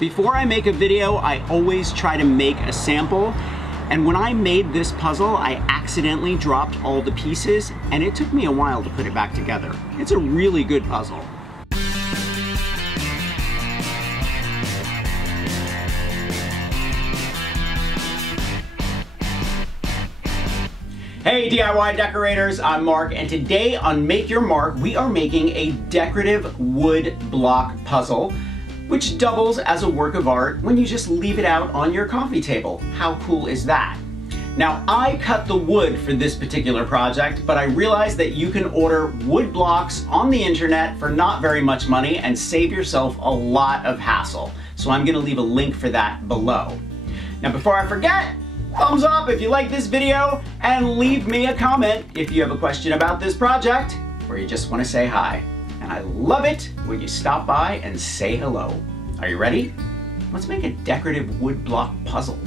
Before I make a video, I always try to make a sample. And when I made this puzzle, I accidentally dropped all the pieces, and it took me a while to put it back together. It's a really good puzzle. Hey DIY decorators, I'm Mark, and today on Make Your Mark, we are making a decorative wood block puzzle, which doubles as a work of art when you just leave it out on your coffee table. How cool is that? Now, I cut the wood for this particular project, but I realized that you can order wood blocks on the internet for not very much money and save yourself a lot of hassle. So I'm gonna leave a link for that below. Now, before I forget, thumbs up if you like this video, and leave me a comment if you have a question about this project or you just want to say hi. And I love it when you stop by and say hello. Are you ready? Let's make a decorative wood block puzzle.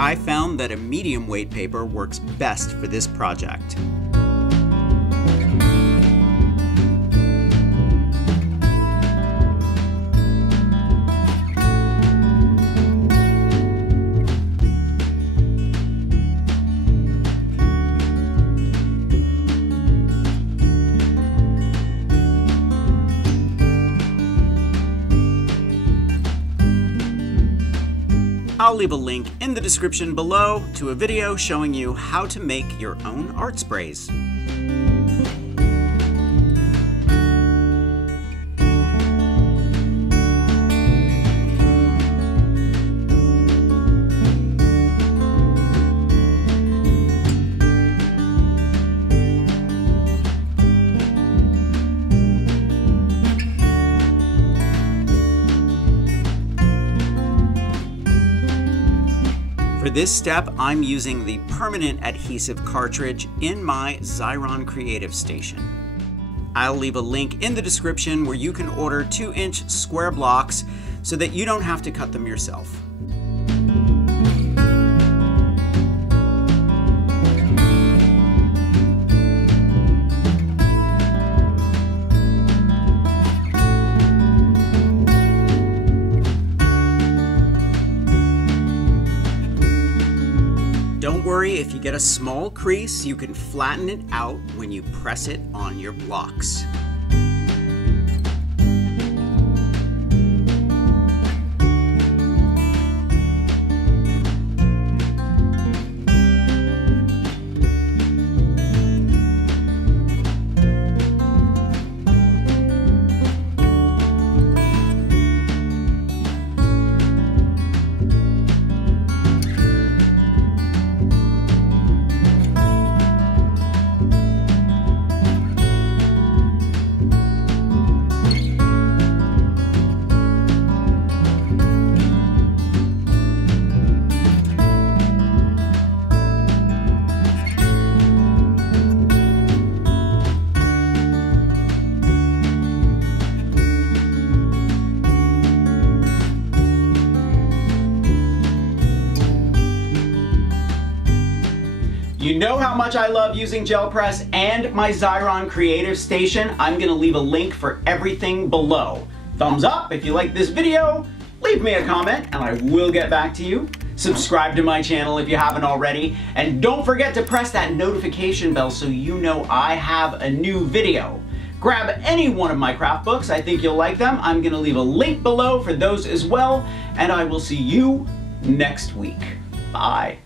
I found that a medium weight paper works best for this project. I'll leave a link in the description below to a video showing you how to make your own art sprays. For this step, I'm using the permanent adhesive cartridge in my Xyron Creative Station. I'll leave a link in the description where you can order 2-inch square blocks so that you don't have to cut them yourself. Don't worry if you get a small crease, you can flatten it out when you press it on your blocks. You know how much I love using gel press and my Xyron Creative Station. I'm gonna leave a link for everything below. Thumbs up if you like this video, leave me a comment and I will get back to you. Subscribe to my channel if you haven't already, and don't forget to press that notification bell so you know I have a new video. Grab any one of my craft books, I think you'll like them. I'm gonna leave a link below for those as well, and I will see you next week. Bye.